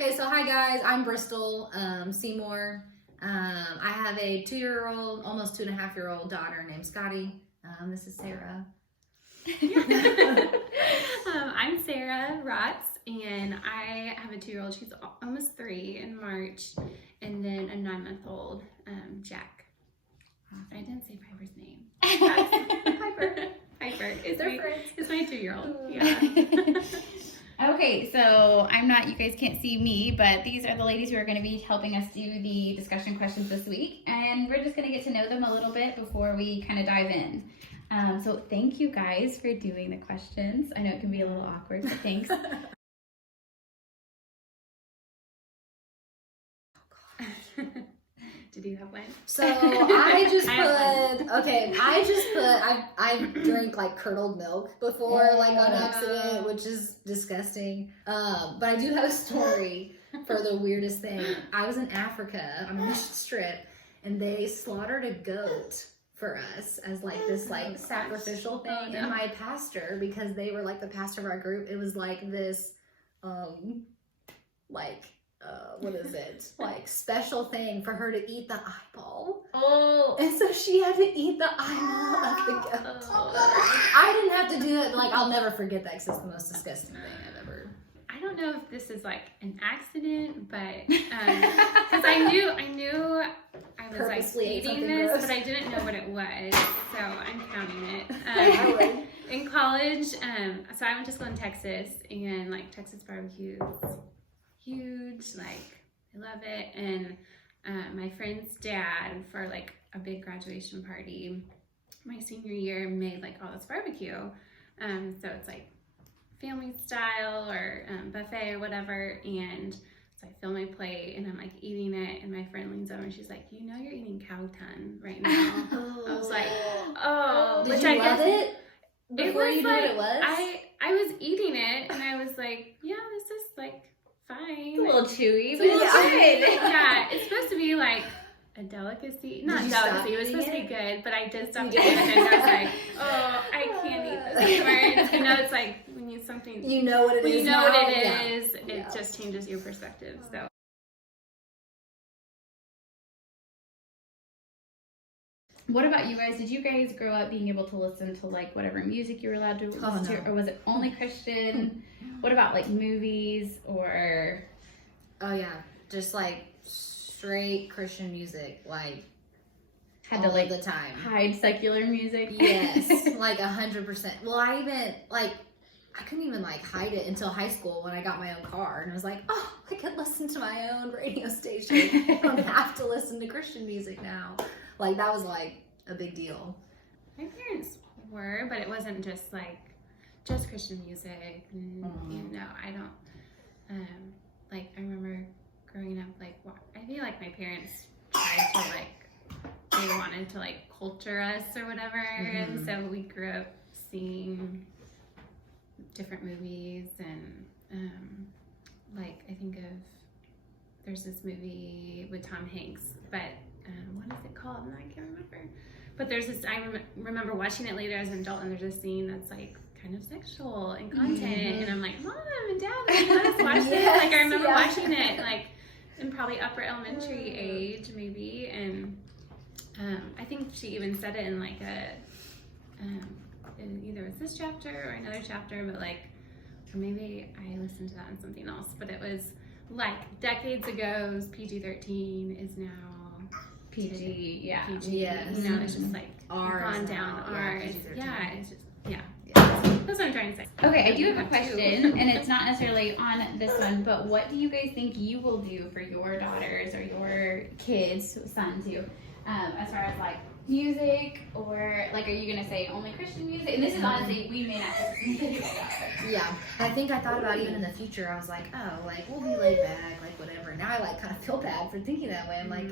Okay, so hi guys, I'm Bristol Seymour. I have a 2-year-old, almost 2.5-year-old daughter named Scotty. This is Sarah. I'm Sarah Rotz, and I have a 2-year-old. She's almost 3 in March, and then a 9-month-old, Jack. I didn't say Piper's name. Piper. It's my 2-year-old. Yeah. Okay, so you guys can't see me, but these are the ladies who are going to be helping us do the discussion questions this week. And we're just going to get to know them a little bit before we kind of dive in. So thank you guys for doing the questions. I know it can be a little awkward, but thanks. Did you have one? So I drank like curdled milk before, like on accident, which is disgusting. But I do have a story for the weirdest thing. I was in Africa on a mission trip, and they slaughtered a goat for us as like this like sacrificial thing. And my pastor, because they were like the pastor of our group, it was like this, what is it? Like special thing for her to eat the eyeball. Oh. And so she had to eat the eyeball of the goat. Oh. I didn't have to do it. Like, I'll never forget that because it's the most disgusting thing I've ever. I don't know if this is like an accident, but because I knew I was like eating this, gross. But I didn't know what it was, so I'm counting it. In college, so I went to school in Texas, and like Texas barbecue is huge, like I love it. And my friend's dad, for like a big graduation party my senior year, made like all this barbecue. So it's like family style or buffet or whatever. And so I fill my plate and I'm like eating it, and my friend leans over and she's like, "You know you're eating cow tongue right now." I was like, "Oh." Did you love it? Before you knew what it was? I was eating it and I was like, "Yeah, this is like fine." It's a little chewy, but it's good. Yeah, it's supposed to be like a delicacy. Not delicacy, it was supposed to be good, but I did stop eating it, and I was like, "Oh, I can't eat this anymore." You know, it's like when you something, you know what it is. You know what it is, it just changes your perspective. So. What about you guys? Did you guys grow up being able to listen to like whatever music you were allowed to listen to, or was it only Christian? What about like movies or? Oh yeah, just like straight Christian music, like had all to like the time hide secular music. Yes, like 100%. Well, I couldn't even like hide it until high school when I got my own car, and I was like, oh, I could listen to my own radio station. I don't have to listen to Christian music now. Like that was like a big deal. My parents were, but it wasn't just Christian music. And, you know, I don't, like I remember growing up, like I feel like my parents tried to they wanted to like culture us or whatever. And so we grew up seeing different movies, and I think of, there's this movie with Tom Hanks, but what is it called? I can't remember. But there's this, I remember watching it later as an adult, and there's a scene that's like kind of sexual in content, and I'm like, "Mom and Dad, like, let us watch this." Like I remember watching it like in probably upper elementary age maybe, and I think she even said it in like in either it was this chapter or another chapter, but like, or maybe I listened to that in something else, but it was like decades ago's PG-13 is now PG, yeah. PG, yes. You know, it's just like R gone down R. Yeah, It's just, That's what I'm trying to say. Okay, I do have a question, and it's not necessarily on this one, but what do you guys think you will do for your daughters or your kids, sons, as far as like music, or like, are you gonna say only Christian music? And this is honestly, we may not listen to it. Yeah, I think I thought about even in the future. I was like, oh, like we'll be laid back, like whatever. Now I like kind of feel bad for thinking that way. I'm like,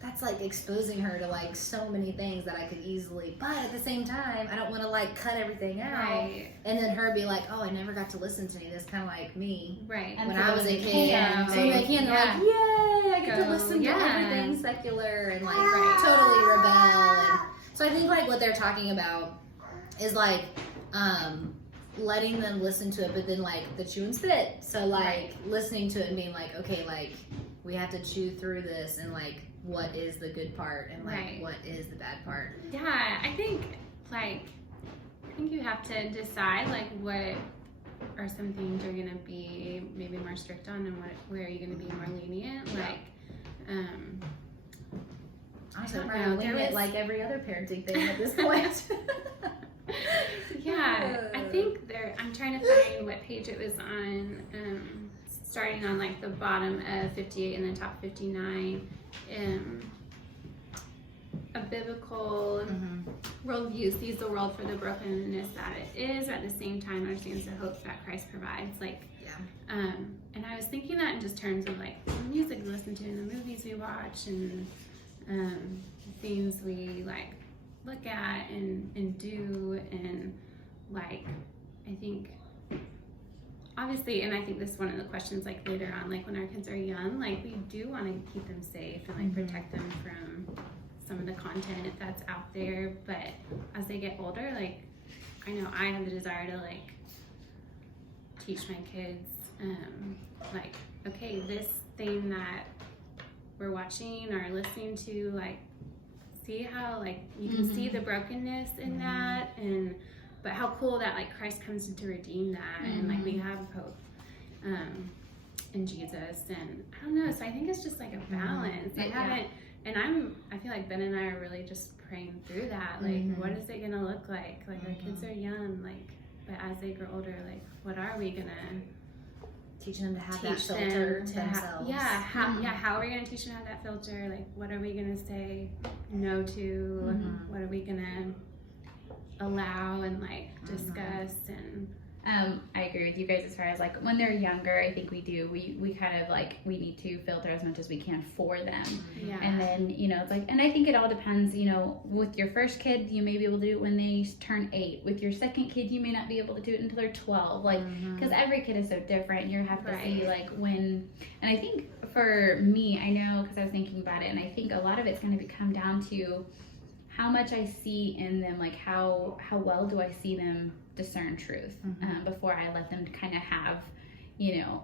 that's like exposing her to like so many things that I could easily, but at the same time, I don't want to like cut everything out, right. And then her be like, oh, I never got to listen to any of this, kind of like me, right? When I was a kid. Yeah, so they can like, yay, I get to listen to everything secular and like totally rebel. And so I think like what they're talking about is like letting them listen to it, but then like the chew and spit. So like listening to it and being like, okay, like we have to chew through this, and like what is the good part and like what is the bad part. Yeah, I think you have to decide like what are some things you're gonna be maybe more strict on, and where are you gonna be more lenient. Like, honestly, I'm probably lenient like every other parenting thing at this point. Yeah, I think I'm trying to find what page it was on. Starting on like the bottom of 58 and then top 59. A biblical worldview sees the world for the brokenness that it is, but at the same time understands the hope that Christ provides. Like, and I was thinking that in just terms of like the music we listen to, and the movies we watch, and things we like look at and do, and like I think obviously, and I think this is one of the questions like later on, like when our kids are young, like we do want to keep them safe and like protect them from some of the content that's out there, but as they get older, like I know I have the desire to like teach my kids like, okay, this thing that we're watching or listening to, like see how like you can see the brokenness in that, and but how cool that like Christ comes to redeem that, and like we have hope in Jesus, and I don't know, so I think it's just like a balance. I feel like Ben and I are really just praying through that, like what is it gonna look like our kids are young, like but as they grow older, like what are we gonna teaching them to have that filter themselves. How are we going to teach them to have that filter? Like, what are we going to say no to? What are we going to allow and, like, discuss? And I agree with you guys as far as, like, when they're younger, I think we kind of, like, we need to filter as much as we can for them. Yeah. And then, you know, it's like, and I think it all depends, you know, with your first kid, you may be able to do it when they turn 8. With your second kid, you may not be able to do it until they're 12. Like, because every kid is so different. You have to see, like, when, and I think for me, I know, because I was thinking about it, and I think a lot of it's going to come down to how much I see in them, like how well do I see them discern truth before I let them kind of have, you know,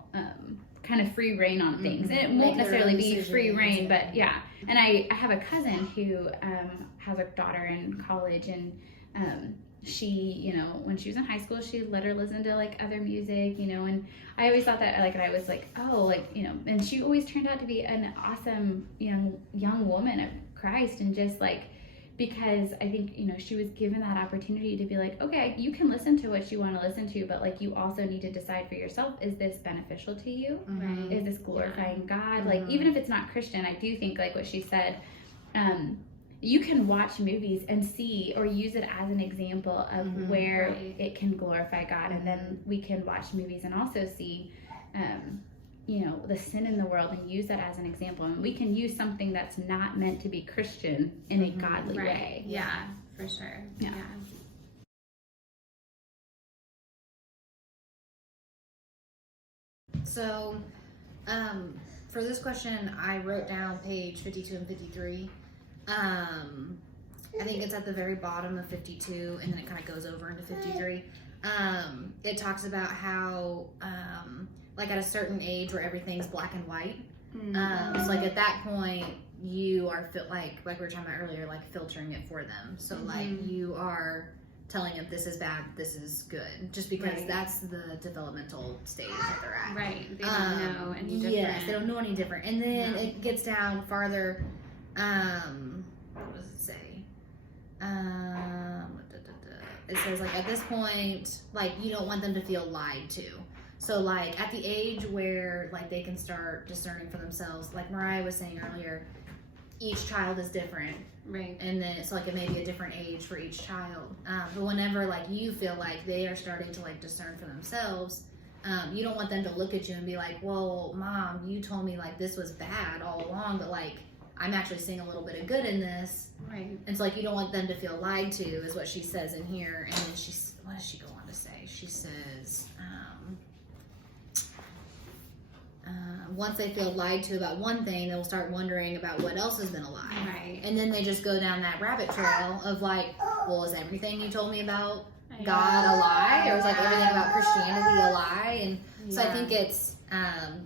kind of free reign on things. And it won't necessarily be free reign, but yeah. And I have a cousin who has a daughter in college, and she, you know, when she was in high school, she let her listen to like other music, you know, and I always thought that, like, I was like, oh, like, you know, and she always turned out to be an awesome young woman of Christ, and just like, because I think, you know, she was given that opportunity to be like, okay, you can listen to what you want to listen to, but like you also need to decide for yourself, is this beneficial to you? Is this glorifying God? Like, even if it's not Christian, I do think, like what she said, you can watch movies and see or use it as an example of where it can glorify God. And then we can watch movies and also see you know, the sin in the world, and use that as an example. And we can use something that's not meant to be Christian in a godly way. Yeah, for sure. Yeah. So, for this question, I wrote down page 52 and 53. I think it's at the very bottom of 52, and then it kind of goes over into 53. It talks about how, like at a certain age where everything's black and white, so like at that point you are like we were talking about earlier, like filtering it for them. So like you are telling them this is bad, this is good, just because that's the developmental stage that they're at. Right. They don't know any different. Yes, they don't know any different. And then it gets down farther. What does it say? It says like at this point, like you don't want them to feel lied to. So like at the age where like they can start discerning for themselves, like Mariah was saying earlier, each child is different. Right. And then it's like it may be a different age for each child. But whenever like you feel like they are starting to like discern for themselves, you don't want them to look at you and be like, well, Mom, you told me like this was bad all along, but like I'm actually seeing a little bit of good in this. Right. And so like you don't want them to feel lied to, is what she says in here. And then what does she go on to say? She says, once they feel lied to about one thing, they'll start wondering about what else has been a lie. Right. And then they just go down that rabbit trail of like, well, is everything you told me about God a lie, or is like everything about Christianity a lie? And so I think it's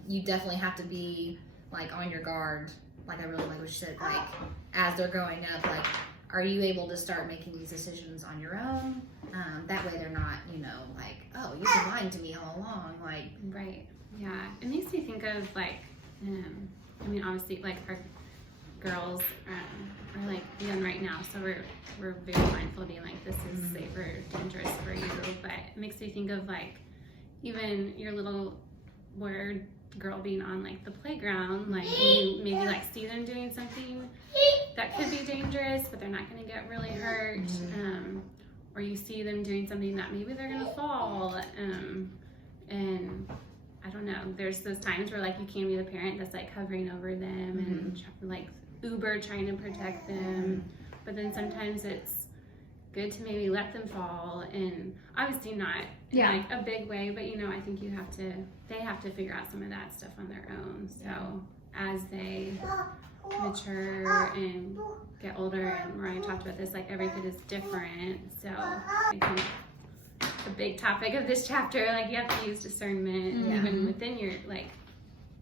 you definitely have to be like on your guard. Like I really like what you said. Like as they're growing up, like are you able to start making these decisions on your own? That way they're not, like, oh, you've been lying to me all along. Like right, yeah. It makes me think of like, I mean, obviously, like our girls are like young right now, so we're very mindful of being like, this is safe or dangerous for you. But it makes me think of like even your little word girl being on like the playground, like you maybe like see them doing something that could be dangerous, but they're not going to get really hurt. Or you see them doing something that maybe they're going to fall. And I don't know, there's those times where like you can be the parent that's like hovering over them and like uber trying to protect them, but then sometimes it's good to maybe let them fall, and obviously not in like a big way, but I think they have to figure out some of that stuff on their own. So as they mature and get older, and Mariah talked about this, like every kid is different, so I think the big topic of this chapter, like you have to use discernment even within your like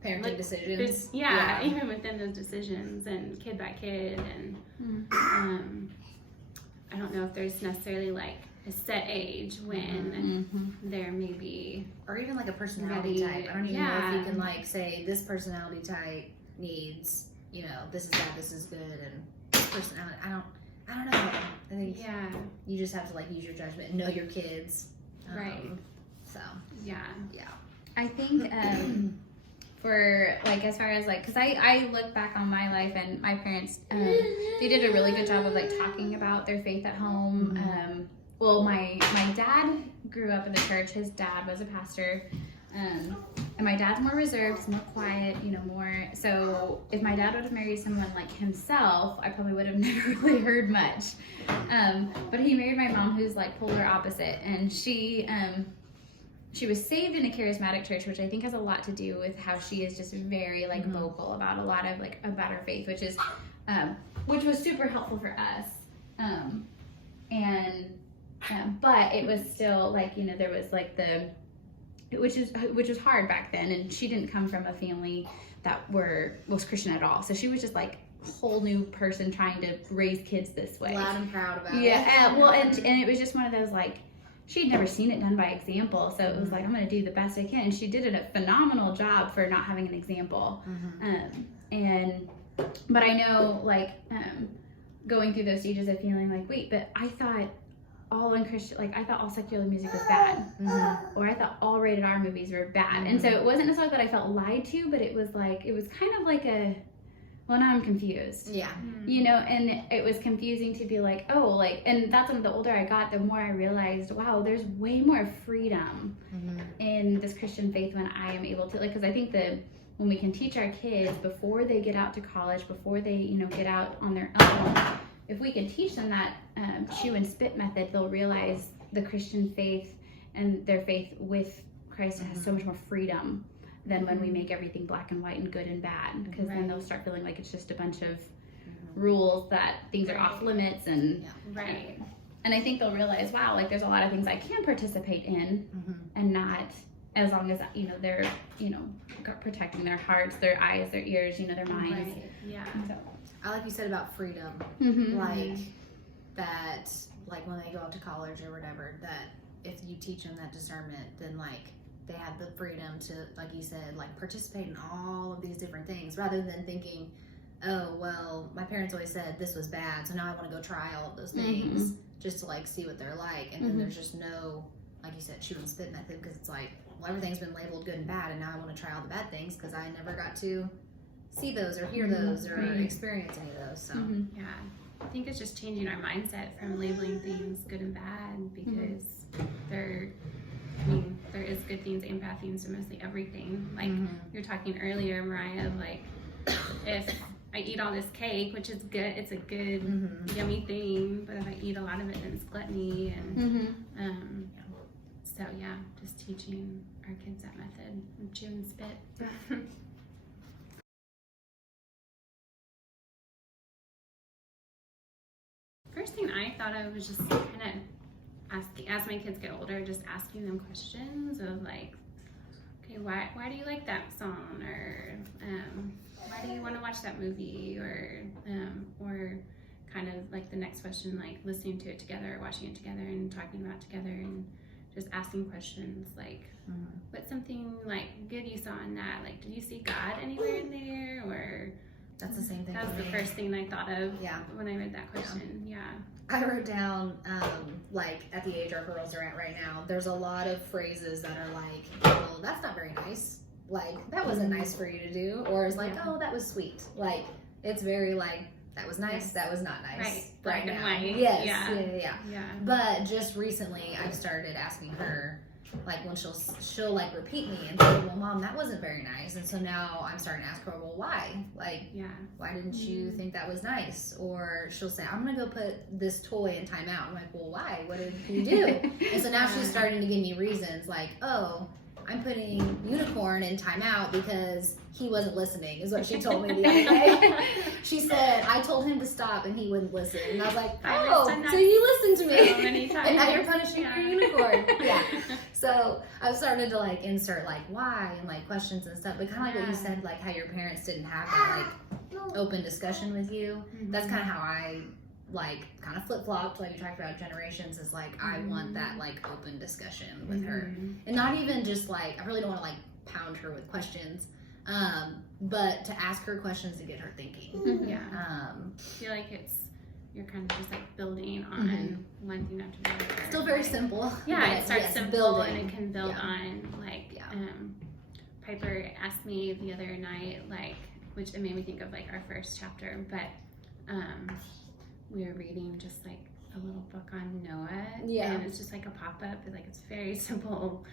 parenting decisions. Even within those decisions and kid by kid, and I don't know if there's necessarily like a set age when there may be, or even like a personality type. I don't even know if you can like say this personality type needs, this is bad, this is good, and this personality. I don't know. I think you just have to like use your judgment and know your kids. Right. So yeah. I think for like as far as like, because I look back on my life, and my parents they did a really good job of like talking about their faith at home. Well, my dad grew up in the church. His dad was a pastor, and my dad's more reserved, more quiet, more. So if my dad would have married someone like himself, I probably would have never really heard much. But he married my mom, who's like polar opposite, and she was saved in a charismatic church, which I think has a lot to do with how she is just very like vocal about a lot of like about her faith, which was super helpful for us. But it was still like, there was like which was hard back then, and she didn't come from a family that was Christian at all. So she was just like a whole new person trying to raise kids this way. Loud and proud about it. Yeah, well, and it was just one of those like, she'd never seen it done by example, so it was like, I'm going to do the best I can. And she did a phenomenal job for not having an example. But I know, like, going through those stages of feeling like, wait, but I thought I thought all secular music was bad, or I thought all rated R movies were bad. And so it wasn't necessarily that I felt lied to, but it was kind of like well, now I'm confused. Yeah. And it was confusing to be like, oh, like, and that's when the older I got, the more I realized, wow, there's way more freedom in this Christian faith when I am able to, like, because I think when we can teach our kids before they get out to college, before they, get out on their own, if we can teach them that chew and spit method, they'll realize the Christian faith and their faith with Christ has so much more freedom than when we make everything black and white and good and bad, because then they'll start feeling like it's just a bunch of rules that things are off limits, and and I think they'll realize, wow, like there's a lot of things I can participate in, and not, as long as they're protecting their hearts, their eyes, their ears, their minds. So, I like you said about freedom, like that, like when they go out to college or whatever, that if you teach them that discernment, then like they have the freedom to, like you said, like participate in all of these different things, rather than thinking, oh, well, my parents always said this was bad, so now I want to go try all of those things just to like see what they're like. And then there's just no, like you said, chew and spit method, because it's like, well, everything's been labeled good and bad, and now I want to try all the bad things because I never got to see those or hear those or experience any of those. So yeah, I think it's just changing our mindset from labeling things good and bad, because there is good things and bad things to mostly everything. Like you were talking earlier, Mariah, of like, if I eat all this cake, which is good, it's a good yummy thing, but if I eat a lot of it, then it's gluttony. And so yeah, just teaching our kids that method of chew and spit. First thing I thought of was just kind of as my kids get older, just asking them questions of like, okay, why do you like that song, or why do you want to watch that movie, or kind of like the next question, like listening to it together, watching it together, and talking about it together, and just asking questions like, what's something like good you saw in that? Like, did you see God anywhere in there? Or That's the same thing. that was the first thing I thought of when I read that question. Yeah. I wrote down, like, at the age our girls are at right now, there's a lot of phrases that are like, well, that's not very nice. Like, that wasn't nice for you to do. Or it's like, oh, that was sweet. Like, it's very like, that was nice, that was not nice. Right. Right Black and now. white. Yes, Yeah. yeah. But just recently, I've started asking her, like, when she'll like repeat me and say, well, Mom, that wasn't very nice. And so now I'm starting to ask her, well, why? Like, why didn't you think that was nice? Or she'll say, I'm gonna go put this toy in timeout. I'm like, well, why? What did you do? And so now she's starting to give me reasons, like, oh, I'm putting Unicorn in timeout because he wasn't listening, is what she told me the other day. She said, I told him to stop and he wouldn't listen. And I was like, oh, so you listened to me. So many times. And now you're punishing your unicorn. Yeah. So I've started to like insert like why and like questions and stuff. But kind of like what you said, like how your parents didn't have that like open discussion with you. That's kind of how I like kind of flip-flopped, like you talked about generations, is like I want that like open discussion with her, and not even just like I really don't want to like pound her with questions, but to ask her questions to get her thinking. I feel like you're kind of just like building on one thing after the other. Still very simple. Yeah, it starts simple building. and it can build on like Piper asked me the other night, like, which it made me think of like our first chapter, but we were reading just like a little book on Noah. Yeah. And it's just like a pop-up, like it's very simple.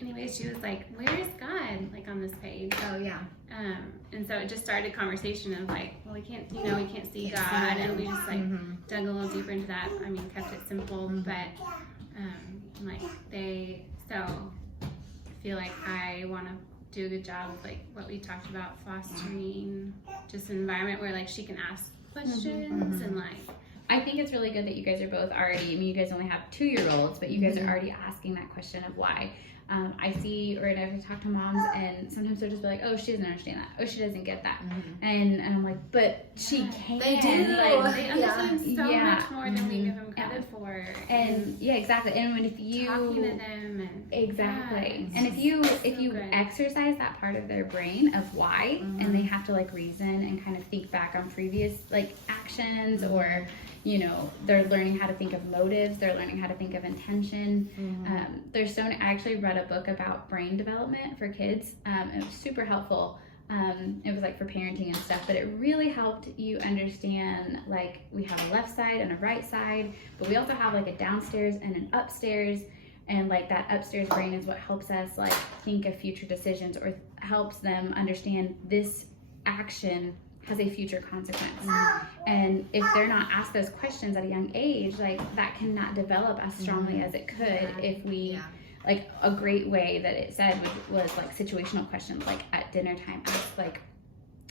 Anyway, she was like, where is God? Like on this page. Oh yeah. And so it just started a conversation of like, well, we can't see God. And we just like dug a little deeper into that. I mean, kept it simple, but like so I feel like I want to do a good job of like what we talked about, fostering just an environment where like she can ask questions and like I think it's really good that you guys are both already, I mean, you guys only have 2-year-olds, but you guys are already asking that question of why. I see, or I've talked to moms, and sometimes they'll just be like, oh, she doesn't understand that. Oh, she doesn't get that. And I'm like, but she can. They do. Like, they understand so much more than we give them credit for. And yeah, exactly. And when if you talking to them and exactly, and if you exercise that part of their brain of why, and they have to like reason and kind of think back on previous like actions, or you know, they're learning how to think of motives, they're learning how to think of intention. I actually read a book about brain development for kids. It was super helpful. It was like for parenting and stuff, but it really helped you understand, like, we have a left side and a right side, but we also have like a downstairs and an upstairs, and like that upstairs brain is what helps us like think of future decisions, or helps them understand this action has a future consequence. And if they're not asked those questions at a young age, like that cannot develop as strongly as it could if we like a great way that it said was like situational questions, like at dinner time, ask like,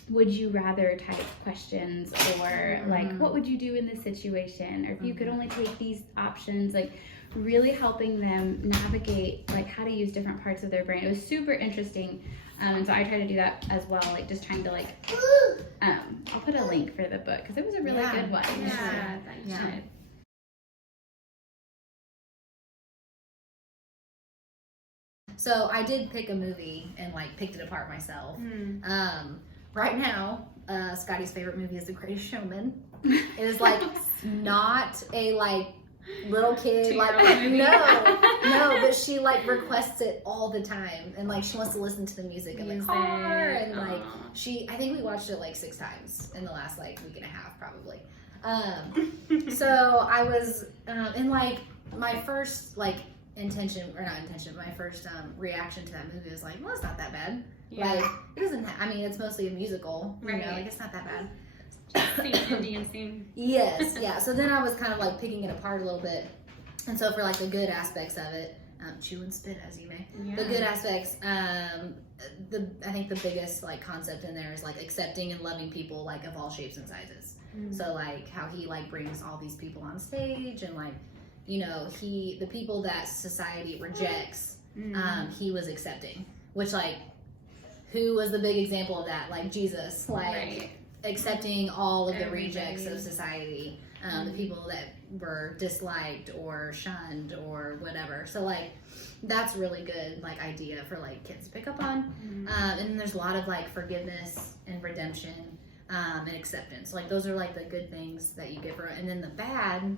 would you rather type questions, or like, what would you do in this situation, or if you could only take these options, like really helping them navigate like how to use different parts of their brain. It was super interesting. And so I try to do that as well, like just trying to like, I'll put a link for the book because it was a really good one. Yeah, that you should. So I did pick a movie and like picked it apart myself. Right now, Scotty's favorite movie is The Greatest Showman. It is like not a like little kid like no, but she like requests it all the time, and like she wants to listen to the music in the car, and like I think we watched it like 6 times in the last like week and a half probably. So I was in like my first like my first reaction to that movie was like, well, it's not that bad. Like it doesn't I mean, it's mostly a musical, you know, like it's not that bad. Indian scene. Yes, yeah. So then I was kind of like picking it apart a little bit, and so for like the good aspects of it, chew and spit as you may. The good aspects, I think the biggest like concept in there is like accepting and loving people like of all shapes and sizes. So like how he like brings all these people on stage, and like you know, the people that society rejects, he was accepting, which like, who was the big example of that? Like Jesus, like accepting all of the rejects of society, the people that were disliked or shunned or whatever. So like, that's really good, like, idea for like kids to pick up on. And then there's a lot of like forgiveness and redemption, and acceptance. Like, those are like the good things that you get for it. And then the bad,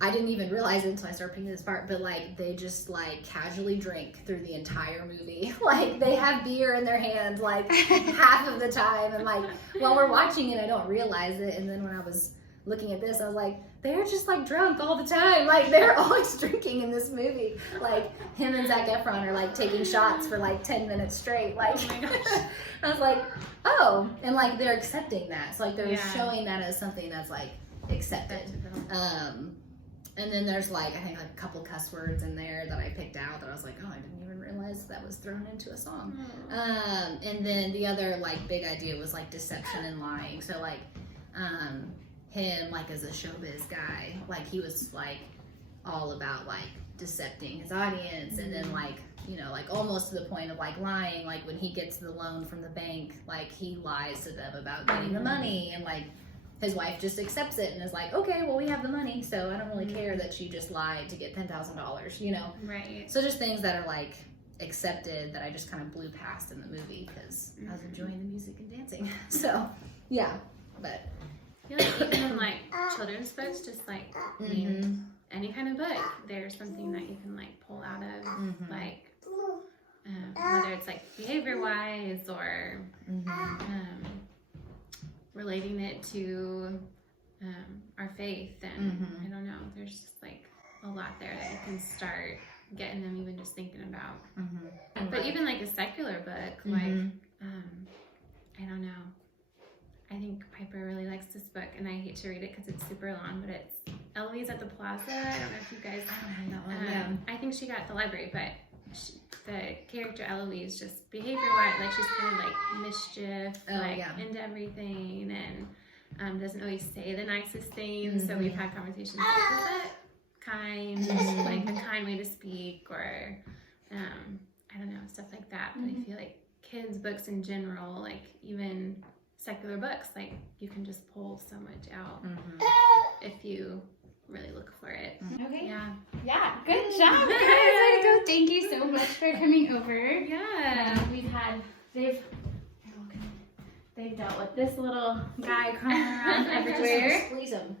I didn't even realize it until I started picking this part, but like, they just like casually drink through the entire movie. Like, they have beer in their hand like half of the time, and like, while we're watching it, I don't realize it. And then when I was looking at this, I was like, they're just like drunk all the time. Like, they're always drinking in this movie. Like, him and Zac Efron are like taking shots for like 10 minutes straight. Like, oh my gosh. I was like, oh, and like, they're accepting that. So like, they're showing that as something that's like accepted. And then there's like, I think like a couple cuss words in there that I picked out that I was like, oh, I didn't even realize that was thrown into a song. And then the other like big idea was like deception and lying. So like, him like as a showbiz guy, like he was like all about like decepting his audience, and then like, you know, like almost to the point of like lying. Like when he gets the loan from the bank, like he lies to them about getting the money, and like his wife just accepts it and is like, okay, well, we have the money, so I don't really care that she just lied to get $10,000, you know? Right. So just things that are like accepted that I just kind of blew past in the movie because I was enjoying the music and dancing. So yeah, but I feel like even in like children's books, just like I mean, any kind of book, there's something that you can like pull out of, like whether it's like behavior wise or relating it to our faith, and I don't know, there's just like a lot there that you can start getting them even just thinking about. But even like a secular book, like I don't know, I think Piper really likes this book, and I hate to read it because it's super long, but it's Eloise at the Plaza. I don't know if you guys I think she got at the library, but the character Eloise, just behavior-wise, like she's kind of like mischief, into everything, and doesn't always say the nicest things. So we've had conversations like, is that kind, like a kind way to speak, or I don't know, stuff like that. But I feel like kids' books in general, like even secular books, like you can just pull so much out if you really look for it. Okay. Yeah. Good job, guys. Thank you so much for coming over. Yeah. They've dealt with this little guy crawling around everywhere. Squeeze him.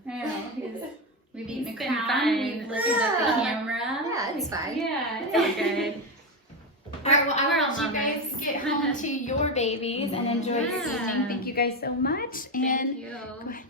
We've eaten a crown. We've lifted up the camera. Yeah, it's fine. Yeah, It's all good. All right, well, I want you guys get home to your babies and enjoy this evening. Thank you guys so much. And Thank you. go ahead.